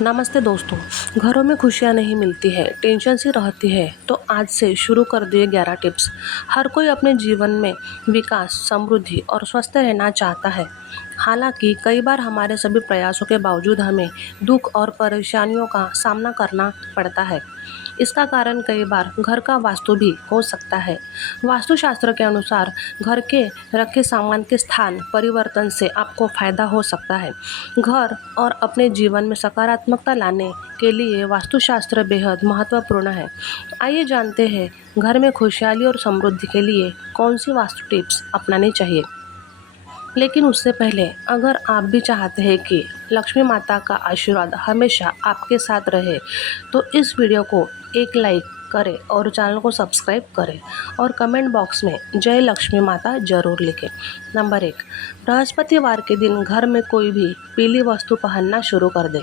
नमस्ते दोस्तों। घरों में खुशियाँ नहीं मिलती है, टेंशन सी रहती है। तो आज से शुरू कर दिए 11 टिप्स। हर कोई अपने जीवन में विकास, समृद्धि और स्वस्थ रहना चाहता है। हालांकि कई बार हमारे सभी प्रयासों के बावजूद हमें दुख और परेशानियों का सामना करना पड़ता है। इसका कारण कई बार घर का वास्तु भी हो सकता है। वास्तुशास्त्र के अनुसार घर के रखे सामान के स्थान परिवर्तन से आपको फायदा हो सकता है। घर और अपने जीवन में सकारात्मकता लाने के लिए वास्तुशास्त्र बेहद महत्वपूर्ण है। आइए जानते हैं घर में खुशहाली और समृद्धि के लिए कौन सी वास्तु टिप्स अपनानी चाहिए। लेकिन उससे पहले अगर आप भी चाहते हैं कि लक्ष्मी माता का आशीर्वाद हमेशा आपके साथ रहे, तो इस वीडियो को एक लाइक करें और चैनल को सब्सक्राइब करें और कमेंट बॉक्स में जय लक्ष्मी माता जरूर लिखें। नंबर 1, बृहस्पतिवार के दिन घर में कोई भी पीली वस्तु पहनना शुरू कर दें।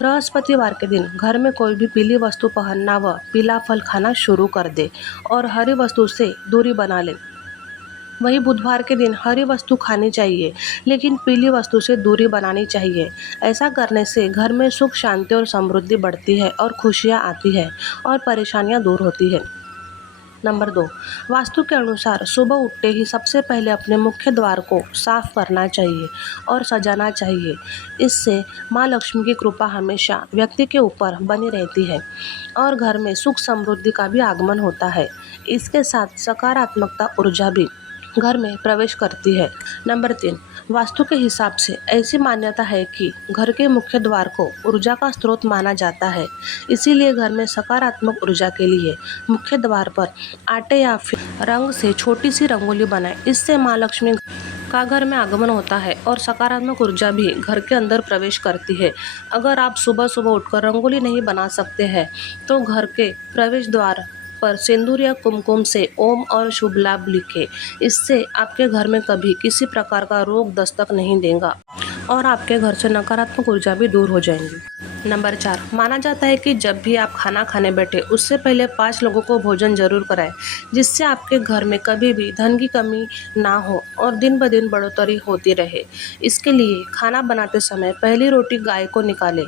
बृहस्पतिवार के दिन घर में कोई भी पीली वस्तु पहनना व पीला फल खाना शुरू कर दे और हरी वस्तु से दूरी बना लें। वहीं बुधवार के दिन हरी वस्तु खानी चाहिए, लेकिन पीली वस्तु से दूरी बनानी चाहिए। ऐसा करने से घर में सुख, शांति और समृद्धि बढ़ती है और खुशियाँ आती है और परेशानियाँ दूर होती है। नंबर 2, वास्तु के अनुसार सुबह उठते ही सबसे पहले अपने मुख्य द्वार को साफ करना चाहिए और सजाना चाहिए। इससे माँ लक्ष्मी की कृपा हमेशा व्यक्ति के ऊपर बनी रहती है और घर में सुख, समृद्धि का भी आगमन होता है। इसके साथ सकारात्मकता ऊर्जा भी घर में प्रवेश करती है। नंबर 3, वास्तु के हिसाब से ऐसी मान्यता है कि घर के मुख्य द्वार को ऊर्जा का स्रोत माना जाता है। इसीलिए घर में सकारात्मक ऊर्जा के लिए मुख्य द्वार पर आटे या फिर रंग से छोटी सी रंगोली बनाएं। इससे माँ लक्ष्मी का घर में आगमन होता है और सकारात्मक ऊर्जा भी घर के अंदर प्रवेश करती है। अगर आप सुबह सुबह उठकर रंगोली नहीं बना सकते हैं, तो घर के प्रवेश द्वार पर सिंदूर या कुमकुम से ओम और शुभ लाभ लिखें। इससे आपके घर में कभी किसी प्रकार का रोग दस्तक नहीं देगा और आपके घर से नकारात्मक ऊर्जा भी दूर हो जाएंगी। नंबर 4, माना जाता है कि जब भी आप खाना खाने बैठे उससे पहले 5 लोगों को भोजन जरूर कराएं, जिससे आपके घर में कभी भी धन की कमी ना हो और दिन ब दिन बढ़ोतरी होती रहे। इसके लिए खाना बनाते समय पहली रोटी गाय को निकालें,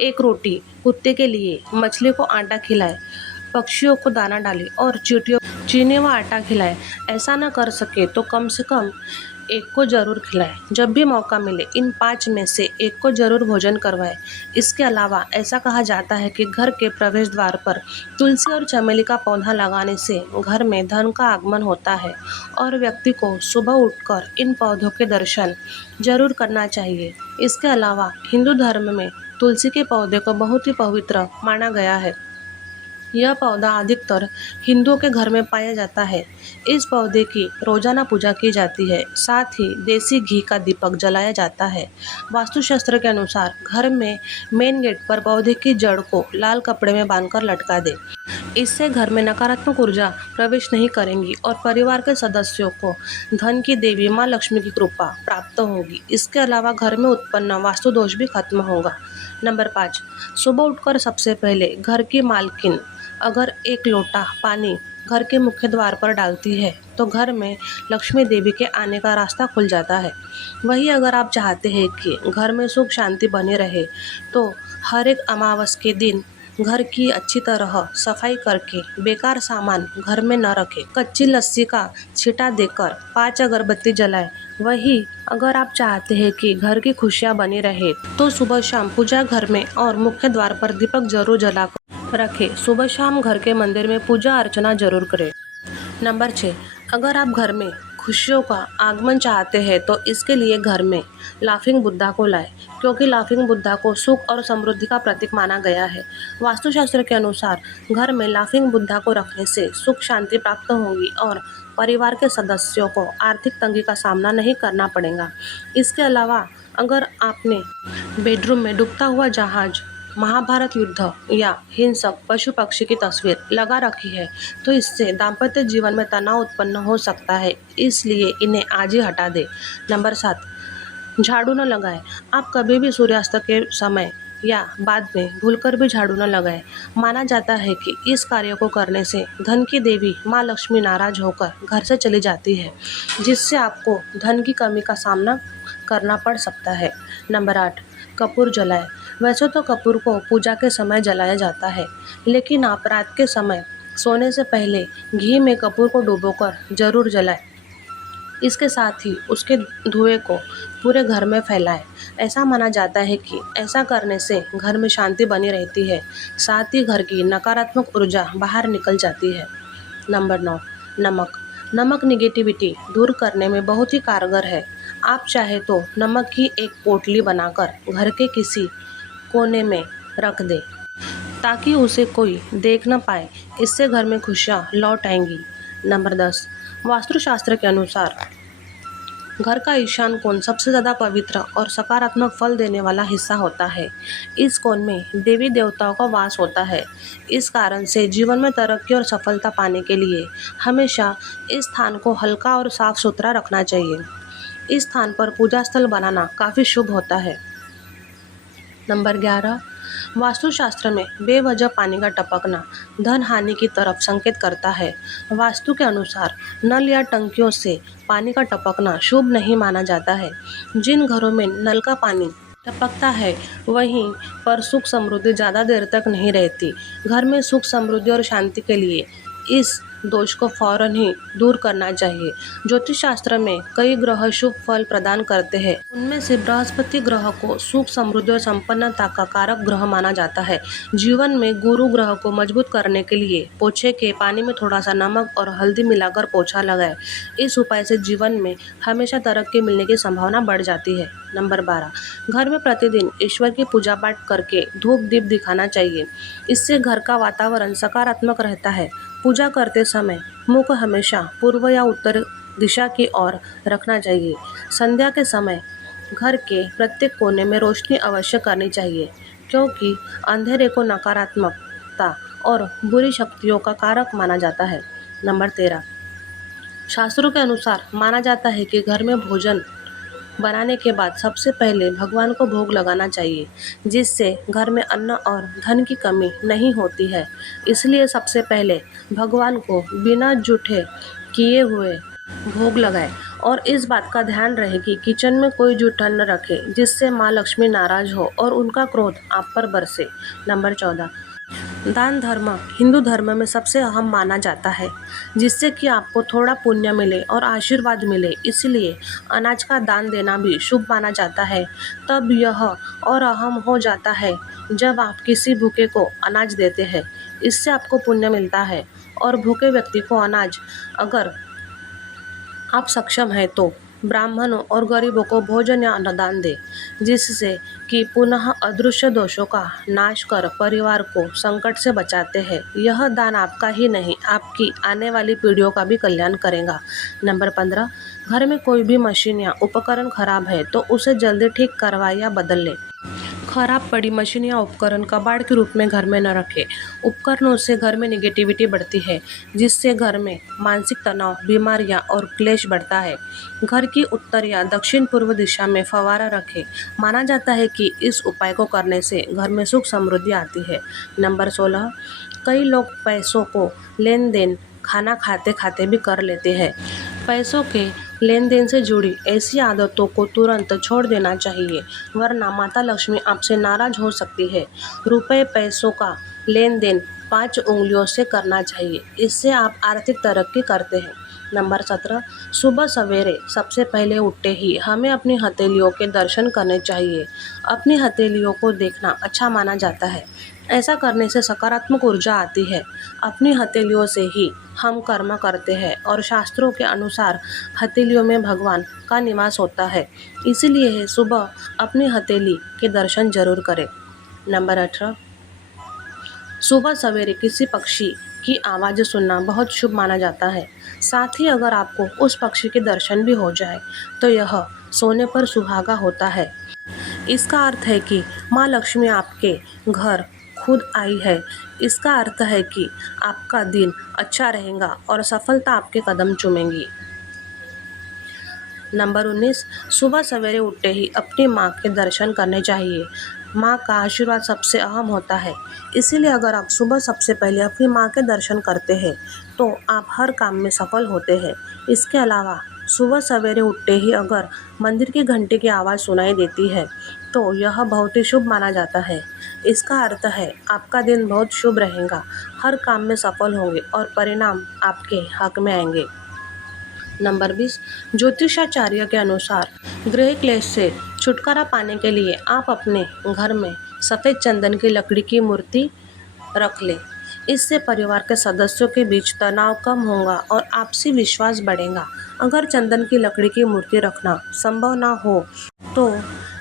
1 रोटी कुत्ते के लिए, मछली को आटा खिलाएं, पक्षियों को दाना डालें और चींटियों चीनी व आटा खिलाएं। ऐसा न कर सके तो कम से कम 1 को जरूर खिलाएं। जब भी मौका मिले इन 5 में से 1 को जरूर भोजन करवाएं। इसके अलावा ऐसा कहा जाता है कि घर के प्रवेश द्वार पर तुलसी और चमेली का पौधा लगाने से घर में धन का आगमन होता है और व्यक्ति को सुबह उठकर इन पौधों के दर्शन जरूर करना चाहिए। इसके अलावा हिंदू धर्म में तुलसी के पौधे को बहुत ही पवित्र माना गया है। यह पौधा अधिकतर हिंदुओं के घर में पाया जाता है। इस पौधे की रोजाना पूजा की जाती है। साथ ही देसी घी का दीपक जलाया जाता है। वास्तुशास्त्र के अनुसार घर में मेन गेट पर पौधे की जड़ को लाल कपड़े में बांधकर लटका दे। इससे घर में नकारात्मक ऊर्जा प्रवेश नहीं करेंगी और परिवार के सदस्यों को धन की देवी माँ लक्ष्मी की कृपा प्राप्त होगी। इसके अलावा घर में उत्पन्न वास्तु दोष भी खत्म होगा। नंबर 5, सुबह उठकर सबसे पहले घर की मालकिन अगर 1 लोटा पानी घर के मुख्य द्वार पर डालती है, तो घर में लक्ष्मी देवी के आने का रास्ता खुल जाता है। वहीं अगर आप चाहते हैं कि घर में सुख शांति बने रहे, तो हर एक अमावस के दिन घर की अच्छी तरह सफाई करके बेकार सामान घर में न रखें। कच्ची लस्सी का छींटा देकर 5 अगरबत्ती जलाएं। वहीं अगर आप चाहते हैं कि घर की खुशियां बनी रहे, तो सुबह शाम पूजा घर में और मुख्य द्वार पर दीपक जरूर जलाकर रखें। सुबह शाम घर के मंदिर में पूजा अर्चना जरूर करें। नंबर 6, अगर आप घर में खुशियों का आगमन चाहते हैं, तो इसके लिए घर में लाफिंग बुद्धा को लाएं, क्योंकि लाफिंग बुद्धा को सुख और समृद्धि का प्रतीक माना गया है। वास्तुशास्त्र के अनुसार घर में लाफिंग बुद्धा को रखने से सुख शांति प्राप्त होगी और परिवार के सदस्यों को आर्थिक तंगी का सामना नहीं करना पड़ेगा। इसके अलावा अगर आपने बेडरूम में डूबता हुआ जहाज, महाभारत युद्ध या हिंसक पशु पक्षी की तस्वीर लगा रखी है, तो इससे दाम्पत्य जीवन में तनाव उत्पन्न हो सकता है। इसलिए इन्हें आज ही हटा दें। नंबर 7, झाड़ू न लगाएं। आप कभी भी सूर्यास्त के समय या बाद में भूलकर भी झाड़ू न लगाएं। माना जाता है कि इस कार्य को करने से धन की देवी माँ लक्ष्मी नाराज होकर घर से चली जाती है, जिससे आपको धन की कमी का सामना करना पड़ सकता है। नंबर 8, कपूर जलाएं। वैसे तो कपूर को पूजा के समय जलाया जाता है, लेकिन आप रात के समय सोने से पहले घी में कपूर को डुबोकर जरूर जलाएं। इसके साथ ही उसके धुएं को पूरे घर में फैलाएं। ऐसा माना जाता है कि ऐसा करने से घर में शांति बनी रहती है, साथ ही घर की नकारात्मक ऊर्जा बाहर निकल जाती है। नंबर 9, नमक। नमक निगेटिविटी दूर करने में बहुत ही कारगर है। आप चाहे तो नमक की एक पोटली बनाकर घर के किसी कोने में रख दें, ताकि उसे कोई देख न पाए। इससे घर में खुशियाँ लौट आएंगी। नंबर 10, वास्तुशास्त्र के अनुसार घर का ईशान कोण सबसे ज़्यादा पवित्र और सकारात्मक फल देने वाला हिस्सा होता है। इस कोण में देवी देवताओं का वास होता है। इस कारण से जीवन में तरक्की और सफलता पाने के लिए हमेशा इस स्थान को हल्का और साफ सुथरा रखना चाहिए। इस स्थान पर पूजा स्थल बनाना काफ़ी शुभ होता है। नंबर 11, वास्तुशास्त्र में बेवजह पानी का टपकना धन हानि की तरफ संकेत करता है। वास्तु के अनुसार नल या टंकियों से पानी का टपकना शुभ नहीं माना जाता है। जिन घरों में नल का पानी टपकता है वहीं पर सुख समृद्धि ज़्यादा देर तक नहीं रहती। घर में सुख समृद्धि और शांति के लिए इस दोष को फौरन ही दूर करना चाहिए। ज्योतिष शास्त्र में कई ग्रह शुभ फल प्रदान करते हैं। उनमें से बृहस्पति ग्रह को सुख समृद्धि और संपन्नता का कारक ग्रह माना जाता है। जीवन में गुरु ग्रह को मजबूत करने के लिए पोछे के पानी में थोड़ा सा नमक और हल्दी मिलाकर पोछा लगाए। इस उपाय से जीवन में हमेशा तरक्की मिलने की संभावना बढ़ जाती है। नंबर 12, घर में प्रतिदिन ईश्वर की पूजा पाठ करके धूप दीप दिखाना चाहिए। इससे घर का वातावरण सकारात्मक रहता है। पूजा करते समय मुख हमेशा पूर्व या उत्तर दिशा की ओर रखना चाहिए। संध्या के समय घर के प्रत्येक कोने में रोशनी अवश्य करनी चाहिए, क्योंकि अंधेरे को नकारात्मकता और बुरी शक्तियों का कारक माना जाता है। नंबर 13, शास्त्रों के अनुसार माना जाता है कि घर में भोजन बनाने के बाद सबसे पहले भगवान को भोग लगाना चाहिए, जिससे घर में अन्न और धन की कमी नहीं होती है। इसलिए सबसे पहले भगवान को बिना जूठे किए हुए भोग लगाए और इस बात का ध्यान रहे कि किचन में कोई जूठा न रखे, जिससे माँ लक्ष्मी नाराज हो और उनका क्रोध आप पर बरसे। नंबर 14, दान धर्म हिंदू धर्म में सबसे अहम माना जाता है, जिससे कि आपको थोड़ा पुण्य मिले और आशीर्वाद मिले। इसलिए अनाज का दान देना भी शुभ माना जाता है। तब यह और अहम हो जाता है जब आप किसी भूखे को अनाज देते हैं। इससे आपको पुण्य मिलता है और भूखे व्यक्ति को अनाज, अगर आप सक्षम हैं तो ब्राह्मणों और गरीबों को भोजन या अन्नदान दें, जिससे कि पुनः अदृश्य दोषों का नाश कर परिवार को संकट से बचाते हैं। यह दान आपका ही नहीं, आपकी आने वाली पीढ़ियों का भी कल्याण करेगा। नंबर 15, घर में कोई भी मशीन या उपकरण खराब है तो उसे जल्दी ठीक करवाएं या बदल लें। खराब पड़ी मशीन या उपकरण कबाड़ के रूप में घर में न रखें। उपकरणों से घर में नेगेटिविटी बढ़ती है, जिससे घर में मानसिक तनाव, बीमारियां और क्लेश बढ़ता है। घर की उत्तर या दक्षिण पूर्व दिशा में फव्वारा रखें। माना जाता है कि इस उपाय को करने से घर में सुख समृद्धि आती है। नंबर 16, कई लोग पैसों को लेन देन खाना खाते खाते भी कर लेते हैं। पैसों के लेन देन से जुड़ी ऐसी आदतों को तुरंत छोड़ देना चाहिए, वरना माता लक्ष्मी आपसे नाराज हो सकती है। रुपए पैसों का लेन देन 5 उंगलियों से करना चाहिए, इससे आप आर्थिक तरक्की करते हैं। नंबर 17, सुबह सवेरे सबसे पहले उठते ही हमें अपनी हथेलियों के दर्शन करने चाहिए। अपनी हथेलियों को देखना अच्छा माना जाता है। ऐसा करने से सकारात्मक ऊर्जा आती है। अपनी हथेलियों से ही हम कर्म करते हैं और शास्त्रों के अनुसार हथेलियों में भगवान का निवास होता है। इसीलिए सुबह अपनी हथेली के दर्शन जरूर करें। नंबर 18, सुबह सवेरे किसी पक्षी की आवाज़ सुनना बहुत शुभ माना जाता है। साथ ही अगर आपको उस पक्षी के दर्शन भी हो जाए तो यह सोने पर सुहागा होता है। इसका अर्थ है कि माँ लक्ष्मी आपके घर खुद आई है। इसका अर्थ है कि आपका दिन अच्छा रहेगा और सफलता आपके कदम चूमेगी। नंबर 19, सुबह सवेरे उठते ही अपनी माँ के दर्शन करने चाहिए। माँ का आशीर्वाद सबसे अहम होता है, इसीलिए अगर आप सुबह सबसे पहले अपनी माँ के दर्शन करते हैं तो आप हर काम में सफल होते हैं। इसके अलावा सुबह सवेरे उठते ही अगर मंदिर की घंटी की आवाज़ सुनाई देती है तो यह बहुत ही शुभ माना जाता है। इसका अर्थ है आपका दिन बहुत शुभ रहेगा, हर काम में सफल होंगे और परिणाम आपके हक में आएंगे। नंबर 20, ज्योतिषाचार्य के अनुसार गृह क्लेश से छुटकारा पाने के लिए आप अपने घर में सफ़ेद चंदन की लकड़ी की मूर्ति रख लें। इससे परिवार के सदस्यों के बीच तनाव कम होगा और आपसी विश्वास बढ़ेगा। अगर चंदन की लकड़ी की मूर्ति रखना संभव ना हो तो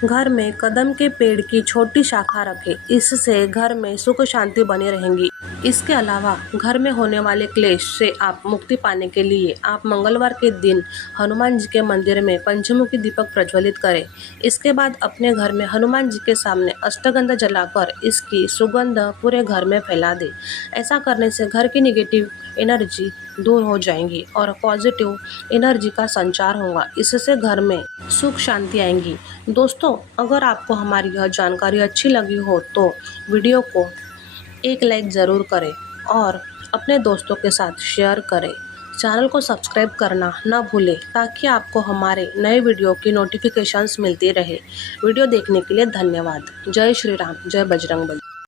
घर में कदम के पेड़ की छोटी शाखा रखें। इससे घर में सुख शांति बनी रहेंगी। इसके अलावा घर में होने वाले क्लेश से आप मुक्ति पाने के लिए आप मंगलवार के दिन हनुमान जी के मंदिर में पंचमुखी दीपक प्रज्वलित करें। इसके बाद अपने घर में हनुमान जी के सामने अष्टगंध जलाकर इसकी सुगंध पूरे घर में फैला दें। ऐसा करने से घर की नेगेटिव एनर्जी दूर हो जाएंगी और पॉजिटिव एनर्जी का संचार होगा। इससे घर में सुख शांति आएंगी। दोस्तों, अगर आपको हमारी यह जानकारी अच्छी लगी हो तो वीडियो को एक लाइक ज़रूर करें और अपने दोस्तों के साथ शेयर करें। चैनल को सब्सक्राइब करना न भूलें ताकि आपको हमारे नए वीडियो की नोटिफिकेशंस मिलती रहे। वीडियो देखने के लिए धन्यवाद। जय श्री राम, जय बजरंगबली।